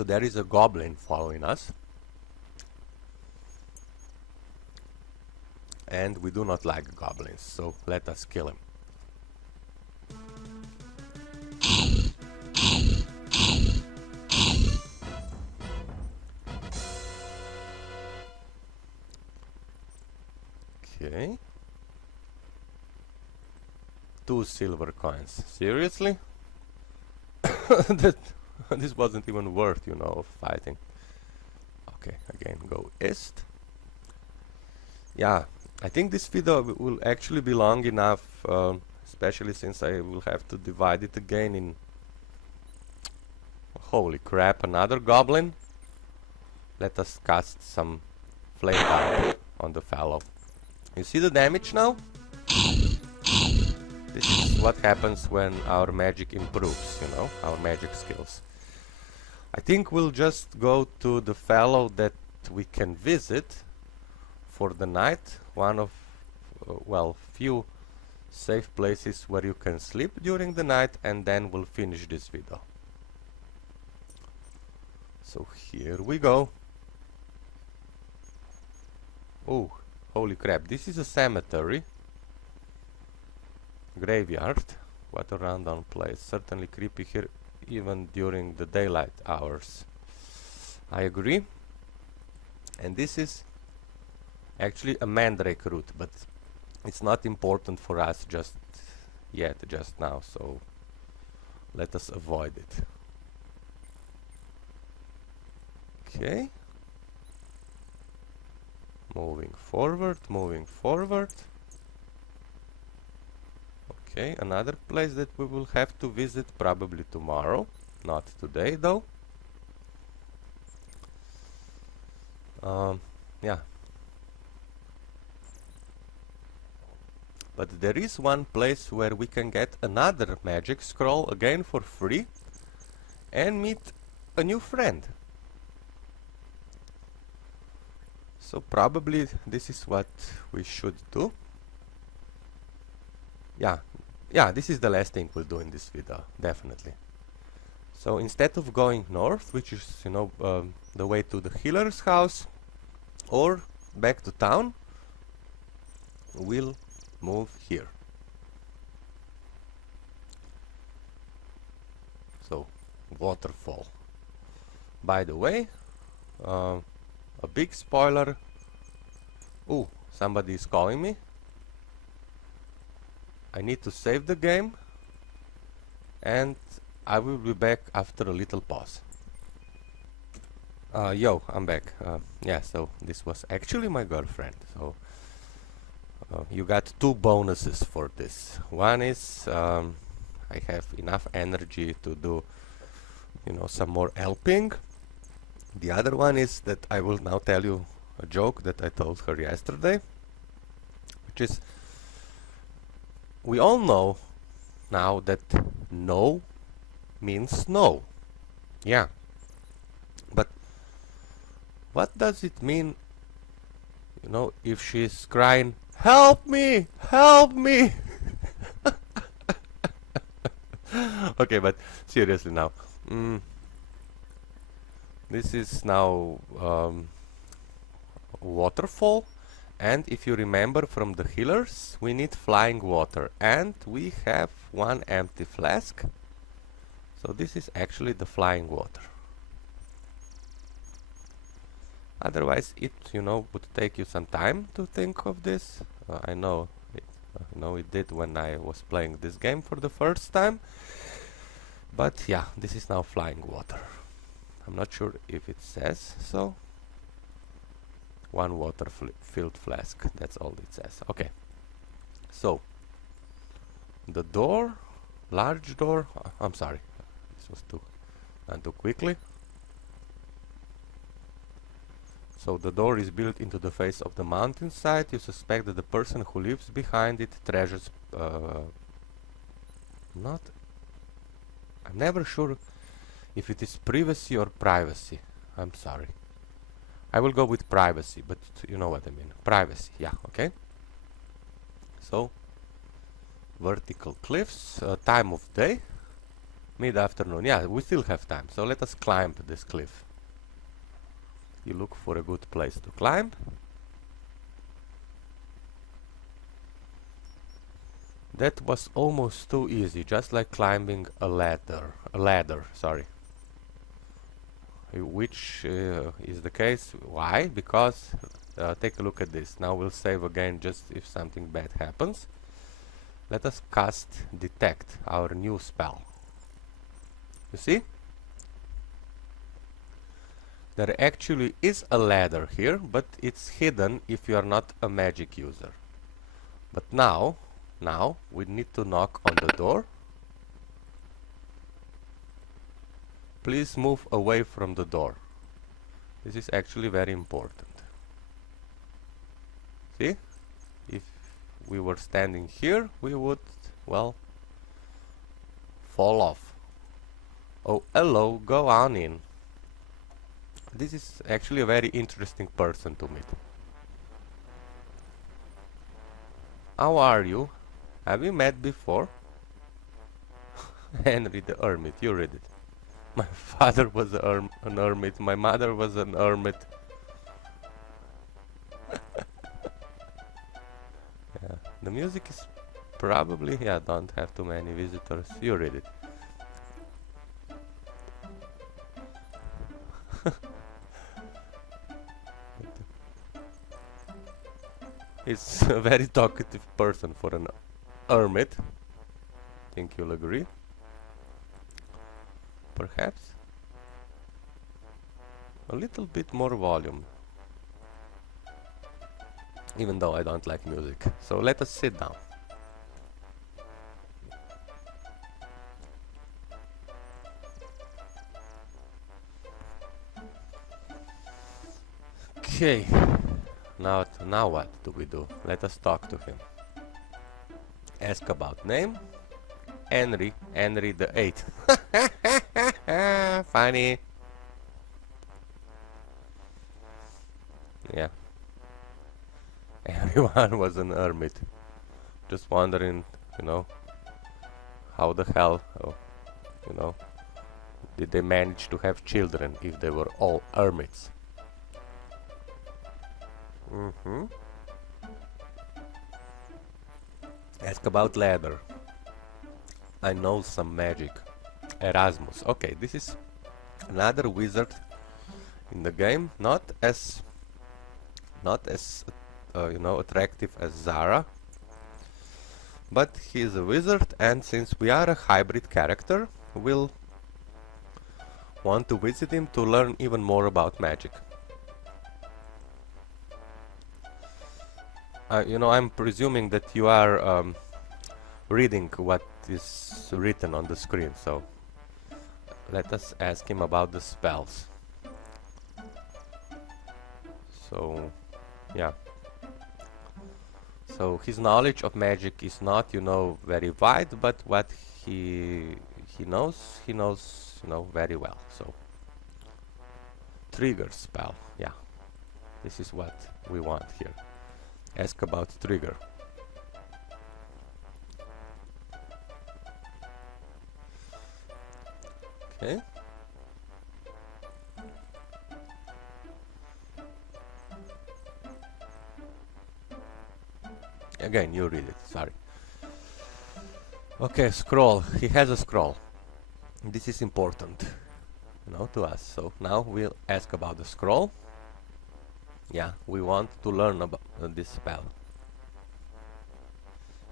So there is a goblin following us, and we do not like goblins, so let us kill him. Okay. 2 silver coins. Seriously? This wasn't even worth, you know, fighting. Okay, again, go east. Yeah, I think this video will actually be long enough, especially since I will have to divide it again in... Holy crap, another goblin? Let us cast some flame power on the fellow. You see the damage now? This is what happens when our magic improves, you know, our magic skills. I think we'll just go to the fellow that we can visit for the night. One of, well, few safe places where you can sleep during the night, and then we'll finish this video. So here we go. Oh, holy crap, this is a cemetery. Graveyard. What a rundown place. Certainly creepy here even during the daylight hours. I agree. And this is actually a mandrake root, but it's not important for us just yet, just now, so let us avoid it. Okay. Moving forward, moving forward. Okay, another place that we will have to visit probably tomorrow, not today though. Yeah. But there is one place where we can get another magic scroll again for free and meet a new friend. So probably this is what we should do. Yeah, this is the last thing we'll do in this video, definitely. So instead of going north, which is, you know, the way to the healer's house, or back to town, we'll move here. So, waterfall. By the way, a big spoiler. Ooh, somebody is calling me. I need to save the game, and I will be back after a little pause. Yo, I'm back. Yeah, so this was actually my girlfriend. So you got 2 bonuses for this. One is I have enough energy to do, you know, some more helping. The other one is that I will now tell you a joke that I told her yesterday, which is, we all know now that no means no. Yeah. But what does it mean, you know, if she's crying, "Help me! Help me!" Okay, but seriously now. This is now waterfall. And if you remember from the healers, we need flying water, and we have 1 empty flask. So this is actually the flying water. Otherwise, it, you know, would take you some time to think of this. I know it did when I was playing this game for the first time. But yeah, this is now flying water. I'm not sure if it says so. 1 water-filled flask, that's all it says. Okay, so the door, large door, I'm sorry, this was done too quickly. So the door is built into the face of the mountainside. You suspect that the person who lives behind it treasures I'm never sure if it is privacy or privacy. I'm sorry. I will go with privacy, but you know what I mean. Privacy, yeah, okay. So, vertical cliffs, time of day. Mid-afternoon. Yeah, we still have time. So let us climb this cliff. You look for a good place to climb. That was almost too easy, just like climbing a ladder. Sorry. Which is the case. Why? Because take a look at this. Now we'll save again just if something bad happens. Let us cast Detect, our new spell. You see? There actually is a ladder here, but it's hidden if you are not a magic user. But now we need to knock on the door. Please move away from the door. This is actually very important. See? If we were standing here, we would, well, fall off. Oh, hello, go on in. This is actually a very interesting person to meet. How are you? Have we met before? Henry the Hermit, you read it. My father was an hermit, my mother was an hermit. Yeah, the music is probably, yeah, don't have too many visitors, you read it. He's a very talkative person for an hermit. Think you'll agree? Perhaps a little bit more volume, even though I don't like music. So let us sit down. Okay, now what do we do? Let us talk to him. Ask about name. Henry the 8th. Funny. Yeah. Everyone was an hermit. Just wondering, you know, how the hell, you know, did they manage to have children if they were all hermits? Ask about ladder. I know some magic. Erasmus. Okay, this is another wizard in the game, not as you know, attractive as Zara, but he is a wizard, and since we are a hybrid character, we'll want to visit him to learn even more about magic. You know, I'm presuming that you are reading what is written on the screen, so let us ask him about the spells. So, yeah. So his knowledge of magic is not, you know, very wide, but what he knows, you know, very well. So, trigger spell, yeah. This is what we want here. Ask about trigger. Okay. Again, you read it, sorry. Okay, scroll. He has a scroll. This is important, you know, to us. So now we'll ask about the scroll. Yeah, we want to learn about this spell.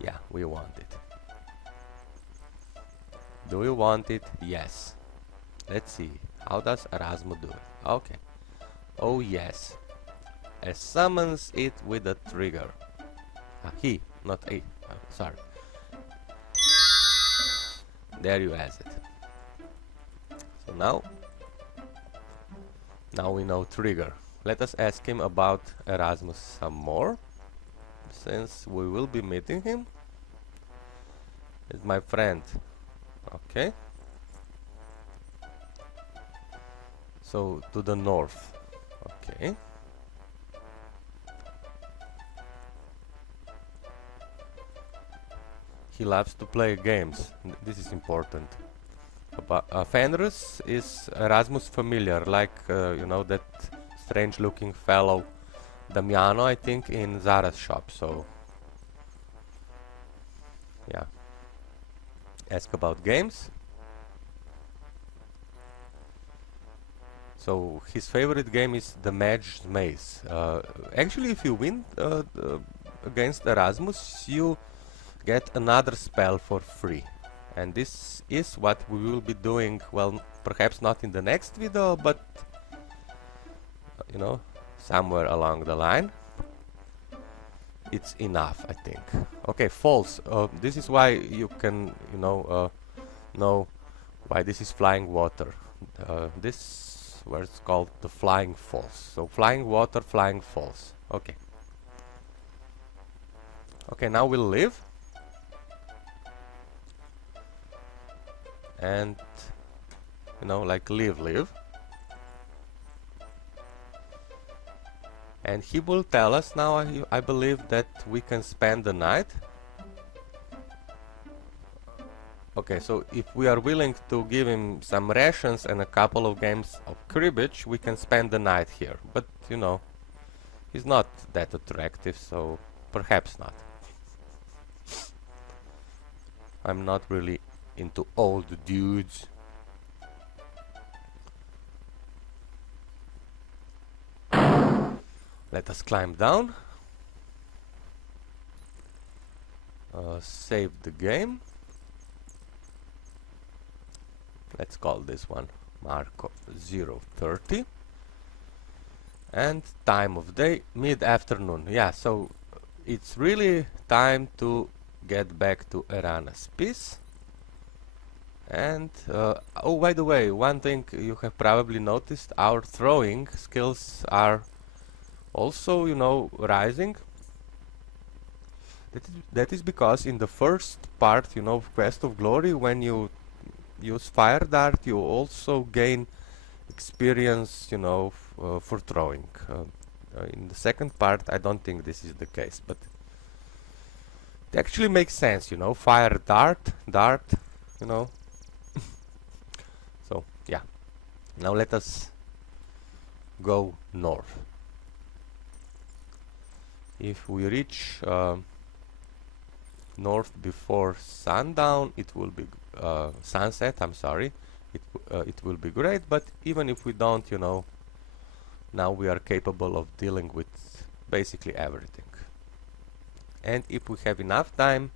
Yeah, we want it. Do you want it? Yes. Let's see. How does Erasmus do it? Okay. Oh yes. It summons it with a trigger. He, not a. Sorry. There you has it. So now we know trigger. Let us ask him about Erasmus some more, since we will be meeting him. It's my friend. Okay. So to the north. Okay. He loves to play games. This is important. Fenris is Erasmus familiar, like you know, that strange-looking fellow Damiano, I think, in Zara's shop. So yeah, ask about games. So his favorite game is the Mage's Maze. Actually, if you win against Erasmus, you get another spell for free. And this is what we will be doing, well, perhaps not in the next video, but you know, somewhere along the line. It's enough, I think. Okay, false. This is why you can, you know why this is flying water. This where it's called the flying falls. So flying water, flying falls. Okay. Okay, now we'll live. And you know, like live. And he will tell us now, I believe, that we can spend the night. Okay, so if we are willing to give him some rations and a couple of games of cribbage, we can spend the night here. But you know, he's not that attractive, so perhaps not. I'm not really into old dudes. Let us climb down. Save the game. Let's call this one Marco 030. And time of day, mid-afternoon. Yeah, so it's really time to get back to Erana's Peace. And oh, by the way, one thing you have probably noticed, our throwing skills are also, you know, rising. That is because in the first part, you know, Quest of Glory, when you use Fire Dart, you also gain experience, you know, for throwing. In the second part, I don't think this is the case, but it actually makes sense, you know, Fire Dart, you know. So, yeah. Now let us go north. If we reach north before sundown, it will be sunset, I'm sorry, it will be great, but even if we don't, you know, now we are capable of dealing with basically everything. And if we have enough time,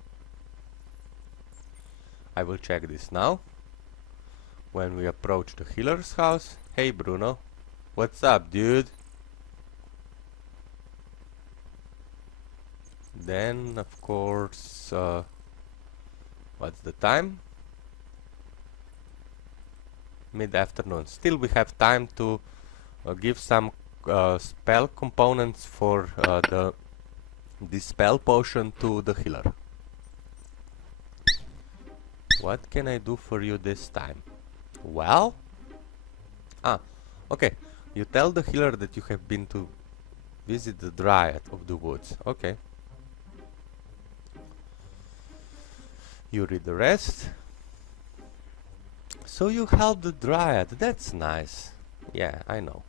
I will check this now. When we approach the healer's house, hey Bruno, what's up, dude? Then, of course, what's the time? Mid-afternoon. Still we have time to give some spell components for the dispel potion to the healer. What can I do for you this time? Well? Okay. You tell the healer that you have been to visit the Dryad of the Woods. Okay. You read the rest. So you help the Dryad. That's nice. Yeah, I know.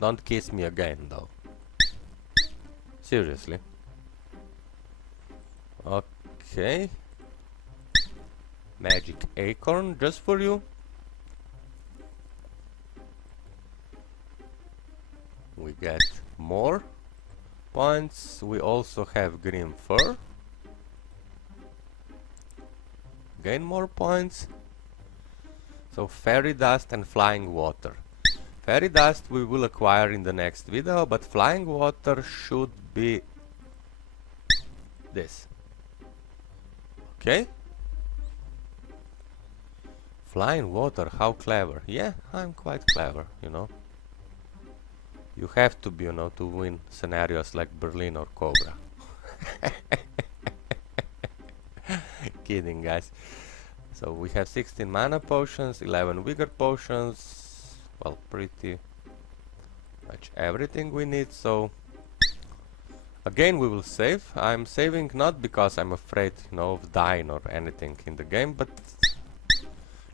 Don't kiss me again, though. Seriously. Okay. Magic acorn just for you. We get more points. We also have green fur. Gain more points. So fairy dust and flying water. Fairy dust we will acquire in the next video, but flying water should be this. Okay? Flying water, how clever. Yeah, I'm quite clever, you know. You have to be, you know, to win scenarios like Berlin or Cobra. Kidding, guys. So we have 16 mana potions, 11 vigor potions. Well, pretty much everything we need. So Again, we will save. I'm saving not because I'm afraid, you know, of dying or anything in the game, but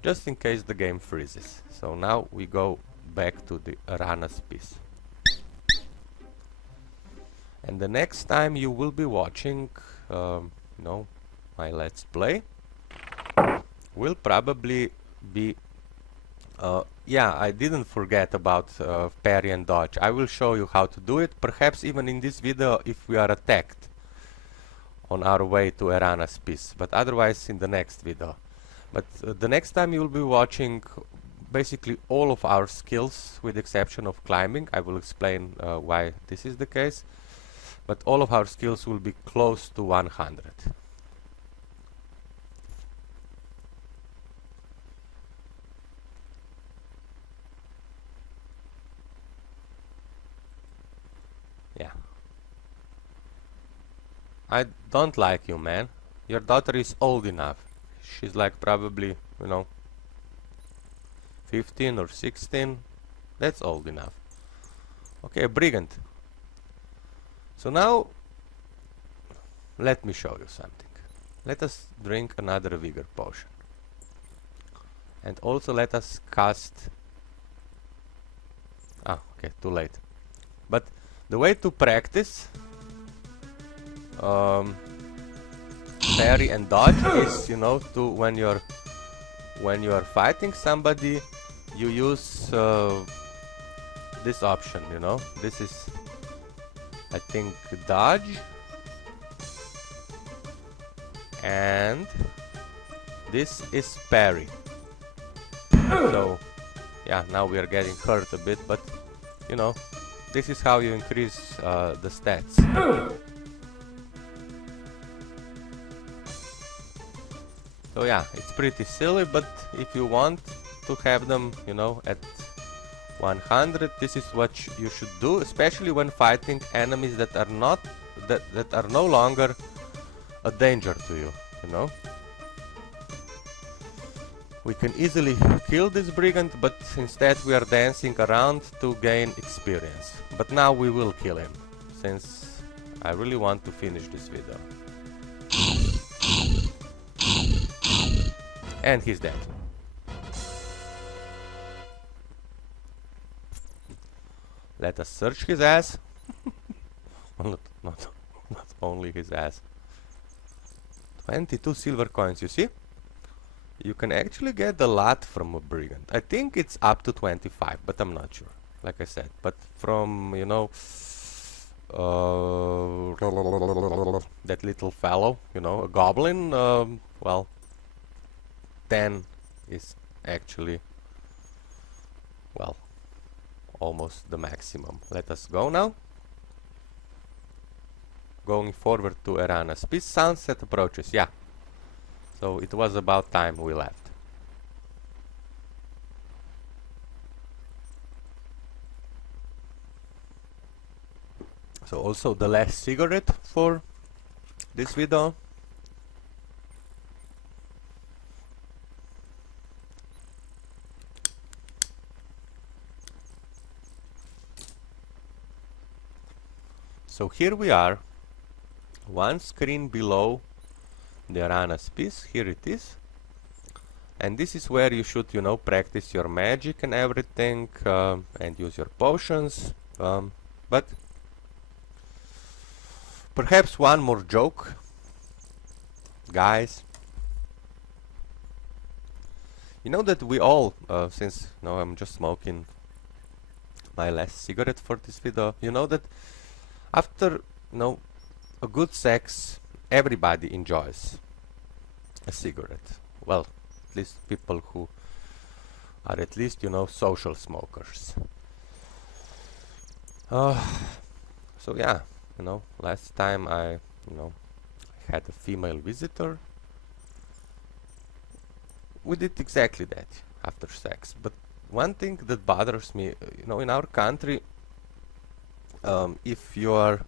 just in case the game freezes. So now we go back to the Aranas piece. And the next time you will be watching, you know, my Let's Play, will probably be yeah, I didn't forget about parry and dodge. I will show you how to do it, perhaps even in this video if we are attacked on our way to Erana's piece, but otherwise in the next video. But the next time you will be watching basically all of our skills with the exception of climbing. I will explain why this is the case, but all of our skills will be close to 100. Yeah. I don't like you, man. Your daughter is old enough. She's like probably, you know, 15 or 16. That's old enough. Okay, a brigand. So now, let me show you something. Let us drink another vigor potion. And also let us cast... Ah, okay, too late. But the way to practice parry and dodge is, you know, to when you are fighting somebody, you use this option, you know. This is, I think, dodge, and this is parry. So yeah, now we are getting hurt a bit, but you know, this is how you increase the stats. So yeah, it's pretty silly, but if you want to have them, you know, at 100, this is what you should do, especially when fighting enemies that are not that are no longer a danger to you, you know. We can easily kill this brigand, but instead we are dancing around to gain experience. But now we will kill him, since I really want to finish this video. And he's dead. Let us search his ass. Well, not only his ass. 22 silver coins, you see? You can actually get a lot from a brigand. I think it's up to 25, but I'm not sure. Like I said, but from, you know, that little fellow, you know, a goblin, well, 10 is actually, well, almost the maximum. Let us go now. Going forward to Erana's piece. Sunset approaches, yeah. So it was about time we left. So also the last cigarette for this video. So here we are, one screen below the Arana's piece. Here it is, and this is where you should, you know, practice your magic and everything, and use your potions, but perhaps one more joke, guys. You know that we all, since now I'm just smoking my last cigarette for this video, you know that after, you know, a good sex, everybody enjoys a cigarette. Well, at least people who are at least, you know, social smokers. So yeah, you know, last time I, you know, had a female visitor. We did exactly that after sex. But one thing that bothers me, you know, in our country, if you are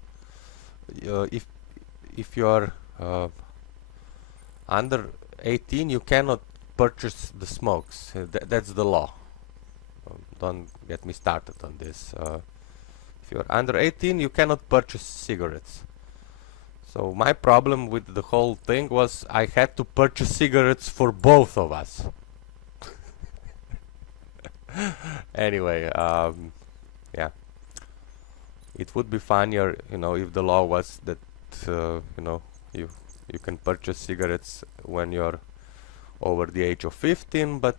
under 18, you cannot purchase the smokes. That's the law. Don't get me started on this. If you are under 18, you cannot purchase cigarettes. So my problem with the whole thing was I had to purchase cigarettes for both of us. Anyway, yeah, it would be funnier, you know, if the law was that you know, you can purchase cigarettes when you're over the age of 15, but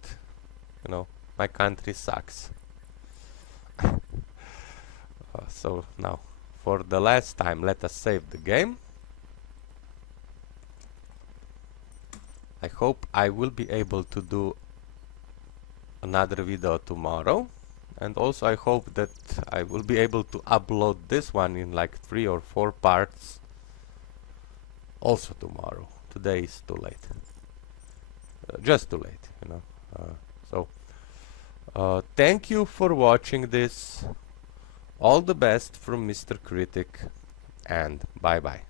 you know, my country sucks. So now, for the last time, let us save the game. I hope I will be able to do another video tomorrow, and also I hope that I will be able to upload this one in like 3 or 4 parts also tomorrow. Today is too late, just too late, you know. Thank you for watching this. All the best from Mr. Critic, and bye bye.